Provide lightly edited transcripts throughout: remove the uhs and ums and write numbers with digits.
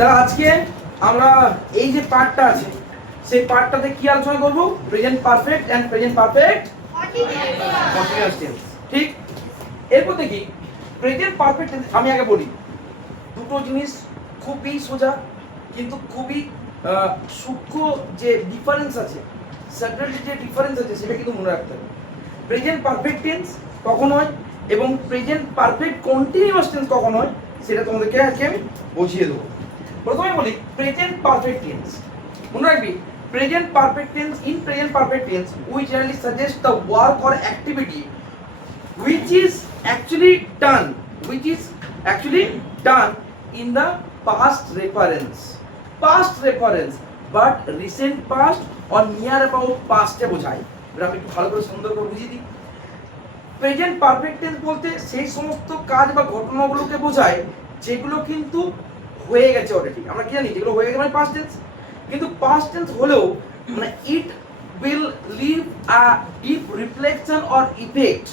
তাহলে আজকে আমরা এই যে পার্টটা আছে সেই পার্টটাতে কি আলোচনা করব? Present perfect and present perfect continuous tense. ঠিক, এরপর দেখি প্রেজেন্ট পারফেক্ট টেন্স। আমি আগে বলি দুটো জিনিস খুবই সোজা কিন্তু খুবই সূক্ষ্ম যে ডিফারেন্স আছে, সাবজেক্ট যে ডিফারেন্স আছে সেটা কিন্তু মনে রাখতে হবে। প্রেজেন্ট পারফেক্ট টেন্স কখন হয় এবং প্রেজেন্ট পারফেক্ট কন্টিনিউয়াস টেন্স কখন হয় সেটা তোমাদেরকে আজকে আমি বুঝিয়ে দেবো। প্রথমে বলি প্রেজেন্ট পারফেক্ট টেন্স। মনে রাখবি present perfect tense, in present perfect tense we generally suggest the work or activity which is actually done in the past reference but recent past or near about past এ বোঝায়। এবার আমি একটু ভালো করে সুন্দর করে বুঝিয়ে দিই। প্রেজেন্ট পারফেক্ট টেন্স বলতে সেই সমস্ত কাজ বা ঘটনাগুলোকে বোঝায় যেগুলো কিন্তু হয়ে গেছে অলরেডি। আমরা কি জানি যেগুলো হয়ে গেছে মানে পাস্ট টেন্স, কিন্তু পাস্ট টেন্স হলেও মানে ইট will leave a deep reflection or effect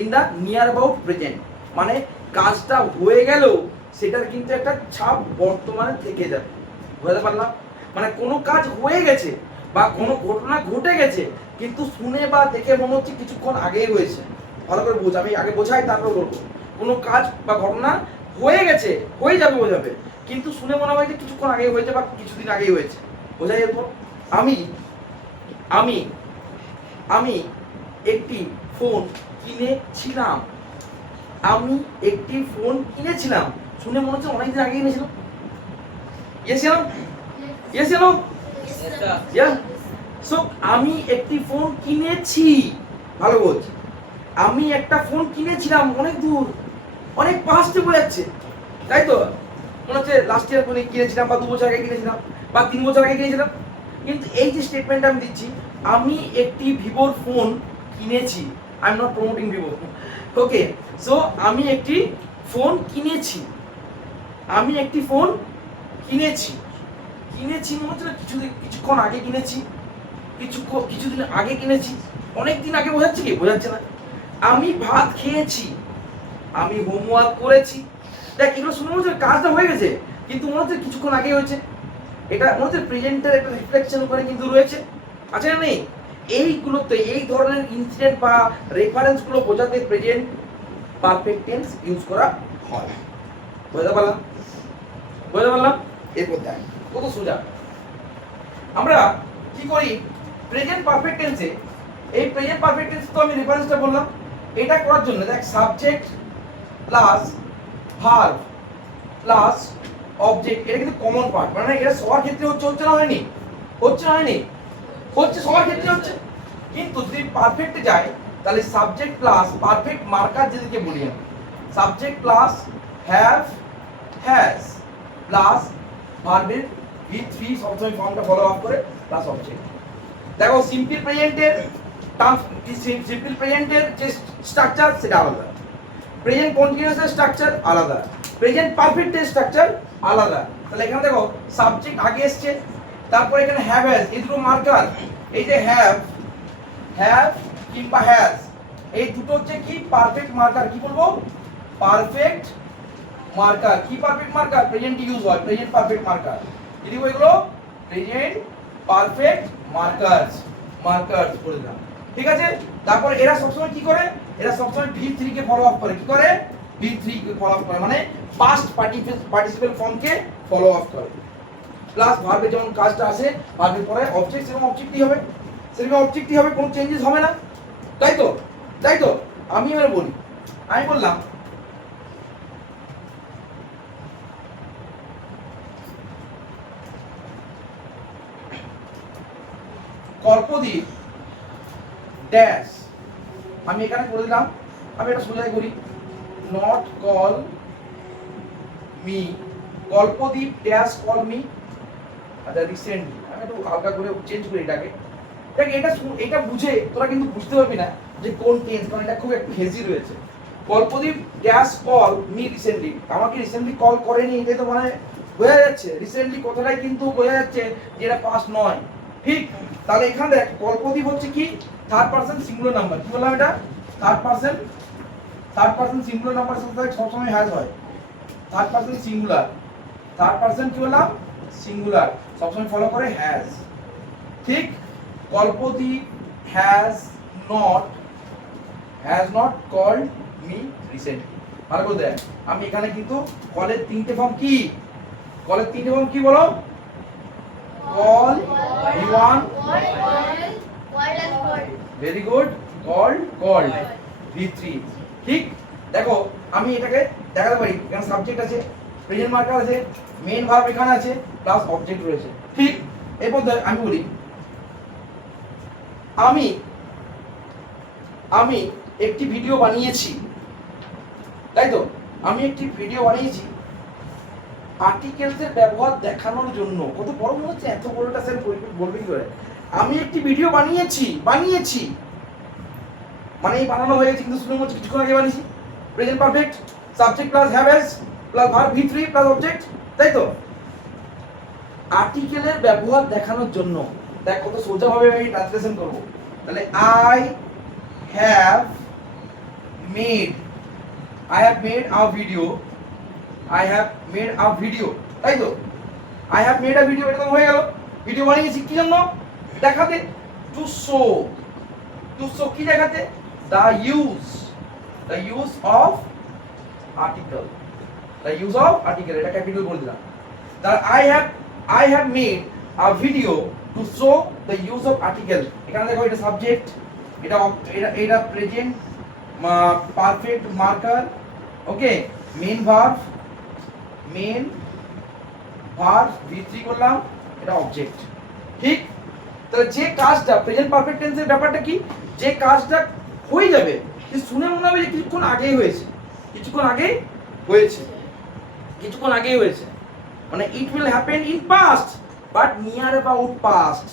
in the near about present, মানে কাজটা হয়ে গেলেও সেটার কিন্তু একটা ছাপ বর্তমানে থেকে যাবে। বুঝতে পারলাম? মানে কোনো কাজ হয়ে গেছে বা কোনো ঘটনা ঘটে গেছে কিন্তু শুনে বা দেখে মনে হচ্ছে কিছুক্ষণ আগেই হয়েছে। ভালো করে বোঝা, আমি আগে বোঝাই তারপর বলবো। কোনো কাজ বা ঘটনা হয়ে গেছে, হয়ে যাবে বোঝাবে, কিন্তু শুনে মনে হয় যে কিছুক্ষণ আগেই হয়েছে বা কিছুদিন আগেই হয়েছে। বোঝাই এরপর আমি আমি আমি একটি ফোন কিনেছিলাম। আমি একটি ফোন কিনেছিলাম, শুনে মনে হচ্ছে অনেকদিন আগে কিনেছিলাম। সো আমি একটি ফোন কিনেছি, ভালো বোঝ। আমি একটা ফোন কিনেছিলাম, অনেক দূর, অনেক পাস্টে বোঝাচ্ছে, তাই তো? মনে হচ্ছে লাস্ট ইয়ার ফোনে কিনেছিলাম বা 2 বছর আগে কিনেছিলাম বা 3 বছর আগে কিনেছিলাম। কিন্তু এই যে স্টেটমেন্টটা আমি দিচ্ছি, আমি একটি ভিভোর ফোন কিনেছি, I am not promoting Vivo, okay? So আমি একটি ফোন কিনেছি, আমি একটি ফোন কিনেছি, কিনেছি মনে হচ্ছে না কিছুক্ষণ আগে কিনেছি, কিছুদিন আগে কিনেছি, অনেক দিন আগে বোঝাচ্ছে কি? বোঝাচ্ছে না। আমি ভাত খেয়েছি, আমি হোমওয়ার্ক করেছি। দেখ এগুলো শুনে মনে হচ্ছে কাজটা হয়ে গেছে কিন্তু মনে হচ্ছে কিছুক্ষণ আগে হয়েছে। এটা মনে হচ্ছে প্রেজেন্টের একটা রিফ্লেকশন ওখানে কিন্তু রয়েছে, আছে না নেই? এইগুলোতে এই ধরনের ইনসিডেন্ট বা রেফারেন্সগুলো বোঝাতে প্রেজেন্ট পারফেক্ট টেন্স ইউজ করা হয়। বুঝতে পারলাম? বুঝতে পারলাম? এরপর দেখ কত সোজা। আমরা কি করি প্রেজেন্ট পারফেক্ট টেন্সে? এই প্রেজেন্ট পারফেক্ট টেন্স তো আমি রেফারেন্সটা বললাম, এটা করার জন্য দেখ subject plus verb plus object, এটা কিন্তু কমন পার্ট। মানে এটা সবার ক্ষেত্রে হচ্ছে না হয়নি? হচ্ছে সবার ক্ষেত্রে হচ্ছে। কিন্তু যদি পারফেক্টে যায় তাহলে সাবজেক্ট প্লাস পারফেক্ট মার্কার যেদিকে বলি আমি, subject plus have has plus ভার্বের V3 সবসময় ফর্মটা ফলো আপ করে প্লাস অবজেক্ট। দেখো সিম্পল প্রেজেন্টের সিম্পল প্রেজেন্টের যে স্ট্রাকচার সেটা আলাদা, প্রেজেন্ট কন্টিনিউয়াসের স্ট্রাকচার আলাদা, প্রেজেন্ট পারফেক্টের স্ট্রাকচার আলাদা। তাহলে এখানে দেখো সাবজেক্ট আগে এসছে, তারপর এখানে হ্যাভ হ্যাজ, এই দুটো মার্কার, এই যে হ্যাভ কিংবা হ্যাজ, এই দুটো হচ্ছে কি পারফেক্ট মার্কার। কি বলবো? Perfect marker. কি পারফেক্ট মার্কার? প্রেজেন্ট ইউজ হয়, প্রেজেন্ট পারফেক্ট মার্কার। যদি এগুলো প্রেজেন্ট পারফেক্ট মার্কারস বলে দিলাম, ঠিক আছে? তারপর এরা সবসময় কি করে? এরা সবসময় V3 কে ফলো আপ করে। কি করে? V3 কে ফলো আপ করে, মানে পাস্ট পার্টিসিপেল ফর্মকে ফলো আপ করে। প্লাস ভার্বে যেমন কাজটা আসে, ভার্বের পরে অবজেক্ট সেরকম অবজেক্টই হবে, কোনো চেঞ্জেস হবে না, তাই তো? আমি এবার বলি, আমি বললাম কল্পদ্বীপ ড্যাশ, আমি এখানে করে দিলাম, আমি এটা সোজাই করি, not call me, Kalpadip dash call me. আচ্ছা রিসেন্টলি আমি একটু হালকা করে চেঞ্জ করি এটাকে। দেখ এটা বুঝে তোরা কিন্তু বুঝতে পারবি না যে কোন টেন্স, কারণ এটা খুব একটু হেজি রয়েছে। কল্পদ্বীপ ড্যাশ কল মি রিসেন্টলি, আমাকে রিসেন্টলি কল করেনি, এটাই তো মানে বোঝা যাচ্ছে। রিসেন্টলি কথাটাই কিন্তু বোঝা যাচ্ছে যে এটা পাস্ট নয়, ঠিক? তাহলে এখানে দেখ কল্পদ্বীপ হচ্ছে কি থার্ড পারসন সিঙ্গুলার নাম্বার। কি বললাম এটা? থার্ড পারসন সিঙ্গুলার নাম্বার সাথে সবসময় হ্যাজ হয়, third person singular. Third person কি বললাম সিঙ্গুলার সবসময় ফলো করে হ্যাজ ঠিক Kalpadip has not called me recently ভালো করে দেখ আমি এখানে কিন্তু কলের তিনটে ফর্ম কি বলো call V1 very good called V3 ঠিক দেখো আমি এটাকে দেখাতে পারি এখানে সাবজেক্ট আছে প্রেজেন্ট মার্কার আছে মেইন ভার্ব এখানে আছে প্লাস অবজেক্ট রয়েছে ঠিক এরপর আমি বলি আমি একটি ভিডিও বানিয়েছি তাই তো আমি একটি ভিডিও বানিয়েছি আর্টিকেলসের ব্যবহার দেখানোর জন্য কত বড় মনে হচ্ছে এত বড়টা স্যার বলবেন কি করে আমি একটি ভিডিও বানিয়েছি মানে এই বানানো হয়ে গেছে কিন্তু শুনে হচ্ছে কিছুক্ষণ আগে বানিয়েছি present perfect subject plus have has plus verb V3 plus object তাই তো আর্টিকেলের ব্যবহার দেখানোর জন্য দেখ কত সোজা ভাবে আমি ট্রান্সলেশন করব তাহলে I have made a video তাই তো I have made a video এটা তো হয়ে গেল ভিডিও বানিয়েছি কি জন্য দেখাতে টু শো কি দেখাতে the use of article এটা ক্যাপিটাল বলে দিলাম তাহলে I have made a video to show the use of article এখানে দেখো এটা সাবজেক্ট এটা প্রেজেন্ট পারফেক্ট মার্কার ওকে মেইন ভার্ব V3 করলাম এটা অবজেক্ট ঠিক তাহলে যে কাজটা প্রেজেন্ট পারফেক্ট টেন্সের ব্যাপারটা কি যে কাজটা হয়ে যাবে কি শুনে মনে হবে যে কিছুক্ষণ আগেই হয়েছে মানে it will happen in past but near about past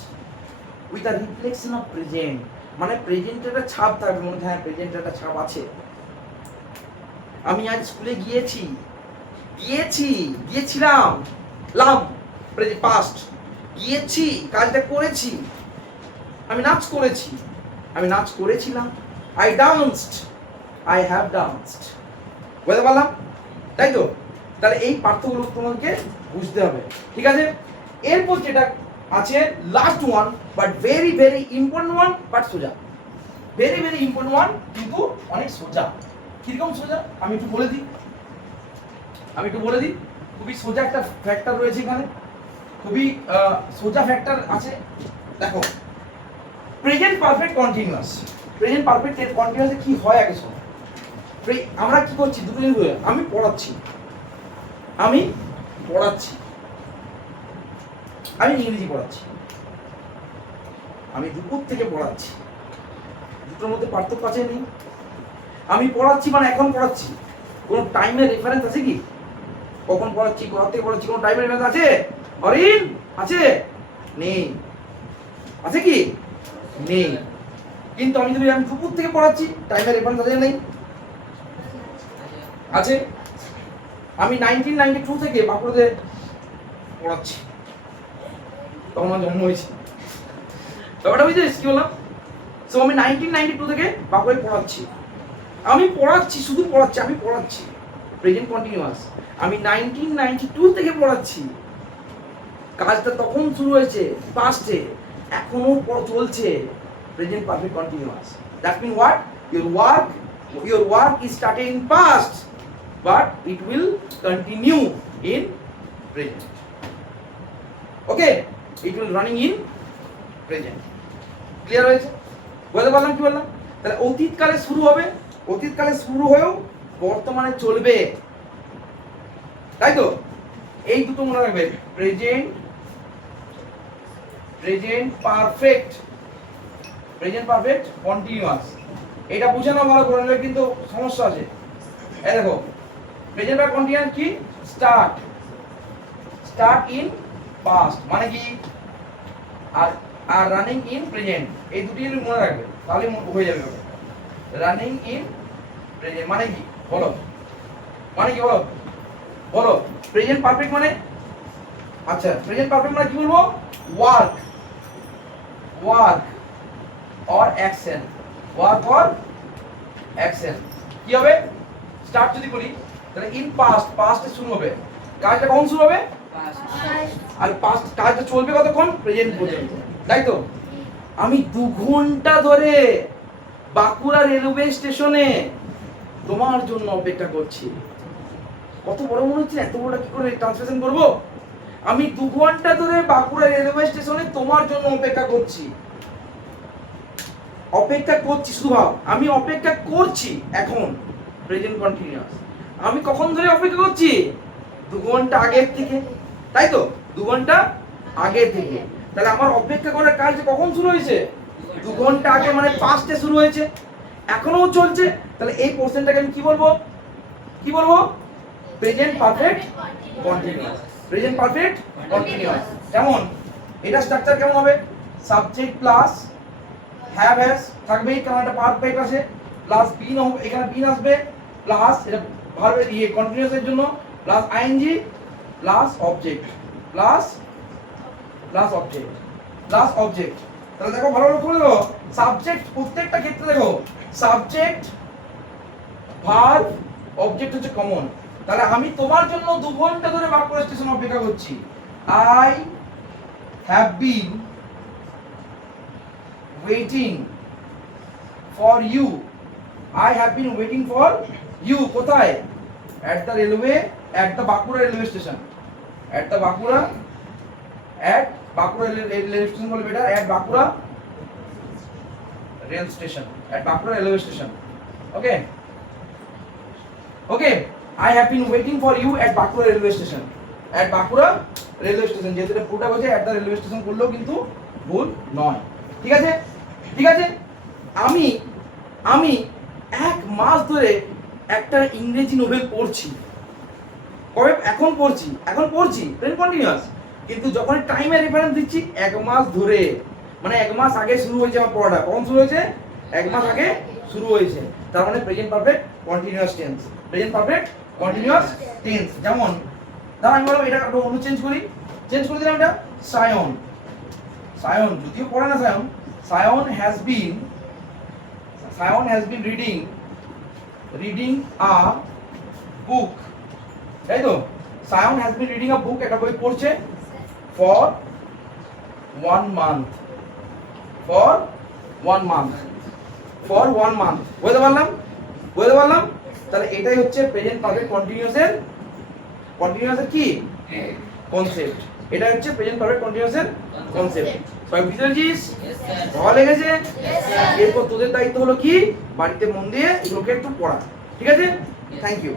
with a reflection of present মানে প্রেজেন্টের একটা ছাপ থাকবে মনে হয় প্রেজেন্টের একটা ছাপ আছে আমি আজ স্কুলে গিয়েছিলাম পাস্ট গিয়েছি কাজটা করেছি আমি নাচ করেছিলাম I have danced বুঝতে পারলাম তাই তো তাহলে এই পার্থক্যগুলো তোমাকে বুঝতে হবে ঠিক আছে এরপর যেটা আছে last one but very very important one but সোজা ভেরি ইম্পর্টেন্ট ওয়ান কিন্তু অনেক সোজা কিরকম সোজা আমি একটু বলে দিই খুবই সোজা একটা ফ্যাক্টর রয়েছে এখানে খুবই সোজা ফ্যাক্টর আছে দেখো প্রেজেন্ট পারফেক্ট কন্টিনিউয়াস কি হয় আগে শোনো আমরা কি করছি দুটো জিনিস আমি পড়াচ্ছি আমি ইংরেজি পড়াচ্ছি আমি দুপুর থেকে পড়াচ্ছি দুটোর মধ্যে পার্থক্য আছে নেই আমি পড়াচ্ছি মানে এখন পড়াচ্ছি কোনো টাইমের রেফারেন্স আছে কি কখন পড়াচ্ছি কোথা থেকে পড়াচ্ছি কোনো টাইমের রেফারেন্স আছে অরিন আছে নেই আছে কি নেই কিন্তু আমি যদি আমি দুপুর থেকে পড়াচ্ছি টাইমের রেফারেন্স আছে নেই আছে আমি 1992 থেকে বাঁকুড়াতে পড়াচ্ছি তখন আমার জন্ম হয়েছে ব্যাপারটা বুঝছিস কি বললাম সো আমি 1992 থেকে বাঁকুড়ায় পড়াচ্ছি শুধু পড়াচ্ছি প্রেজেন্ট কন্টিনিউয়াস আমি 1992 থেকে পড়াচ্ছি কাজটা তখন শুরু হয়েছে পাস্টে এখনো চলছে present perfect continuous that mean what your work is started in past but it will continue in present okay it will running in present clear হয়েছে বলতে পারলাম কি বললাম তাহলে অতীতকালে শুরু হয়েও বর্তমানে চলবে তাই তো এই দুটো মনে রাখবে প্রেজেন্ট পারফেক্ট কন্টিনিউয়াস এটা বুঝে না ভালো করে নিলে কিন্তু সমস্যা আছে এই দেখো প্রেজেন্ট পারফেক্ট কন্টিনিউয়াস কি স্টার্ট ইন পাস্ট মানে কি আর রানিং ইন প্রেজেন্ট এই দুটি যদি মনে রাখবে তাহলে হয়ে যাবে রানিং ইন প্রেজেন্ট মানে কি বলো প্রেজেন্ট পারফেক্ট মানে আচ্ছা প্রেজেন্ট পারফেক্ট মানে কি বলবো ওয়ার্ক অর অ্যাকশন কি হবে স্টার্ট যদি করি তাহলে ইন পাস্টে শুরু হবে কাজটা কখন শুরু হবে? আর পাস্ট কাজটা চলবে কতক্ষণ? প্রেজেন্ট পর্যন্ত, তাই তো? আমি 2 ঘন্টা ধরে বাঁকুড়া রেলওয়ে স্টেশনে তোমার জন্য অপেক্ষা করছি। কত বড় মনে হচ্ছে? এত বড় কি করে ট্রান্সলেশন করব? আমি 2 ঘন্টা ধরে বাঁকুড়া রেলওয়ে স্টেশনে তোমার জন্য অপেক্ষা করছি। অপেক্ষা করছি, শুধু ভাব, আমি অপেক্ষা করছি এখন, প্রেজেন্ট কন্টিনিউয়াস। আমি কখন ধরে অপেক্ষা করছি? 2 ঘন্টা আগের থেকে, তাই তো? 2 ঘন্টা আগে থেকে। তাহলে আমার অপেক্ষা করার কাজ কখন শুরু হয়েছে? 2 ঘন্টা আগে, মানে পাস্টে শুরু হয়েছে, এখনো চলছে। তাহলে এই পোরশনটাকে আমি কি বলবো? কি বলবো? Present perfect continuous. Present perfect continuous. কেমন? এটা স্ট্রাকচার কেমন হবে? সাবজেক্ট প্লাস হ্যাভ হ্যাজ থাকবেই, কারণ এটা পারফেক্ট আছে, প্লাস বিন হবে, এখানে বিন আসবে, প্লাস এটা ভার্বের কন্টিনিউয়াস এর জন্য, plus ING, plus object, plus object, plus object. তাহলে দেখো ভালো করে দেখো, সাবজেক্ট প্রত্যেকটা ক্ষেত্রে দেখো সাবজেক্ট ভার্ব অবজেক্ট হচ্ছে কমন। তাহলে আমি তোমার জন্য 2 ঘন্টা ধরে বাঁকুড়া স্টেশন অপেক্ষা করছি। I have been waiting for you. I have been waiting for you কোথায়? at the railway, at the Bankura railway station, at the Bankura, at Bankura railway station বলে বেটা, at Bankura rail station, at Bankura railway station. Okay okay, I have been waiting for you at Bankura railway station, at Bankura railway station. যেহেতু এটা পুরোটা বলছে at the railway station করলেও কিন্তু ভুল নয়। ঠিক আছে? ঠিক আছে। আমি 1 মাস ধরে একটা ইংরেজি নোভেল পড়ছি। কবে? এখন পড়ছি, প্রেজেন্ট কন্টিনিউয়াস। কিন্তু যখন টাইমে রেফারেন্স দিচ্ছি 1 মাস ধরে, মানে 1 মাস আগে শুরু হয়েছে আমার পড়াটা। কখন শুরু হয়েছে? 1 মাস আগে শুরু হয়েছে। তার মানে present perfect continuous tense, present perfect continuous tense. যেমন দাঁড়া, আমি বললাম এটা একটু অন্য চেঞ্জ করে দিলাম, এটা সায়ন, যদিও পড়ে না Sayan, Sayan has been reading a book, তাই তো? Sayan has been reading a book, একটা বই পড়ছে, ফর 1 মান্থ, বুঝতে পারলাম? তাহলে এটাই হচ্ছে প্রেজেন্ট পারফেক্ট কন্টিনিউয়াসের কি কনসেপ্ট। এটা হচ্ছে প্রেজেন্ট পারফেক্ট কন্টিনিউয়াসের কনসেপ্ট। সবাই বুঝতে পেরেছিস? ভালো লেগেছে? এরপর তোদের দায়িত্ব হলো কি, বাড়িতে মন দিয়ে এগুলোকে একটু পড়া। ঠিক আছে? Thank you.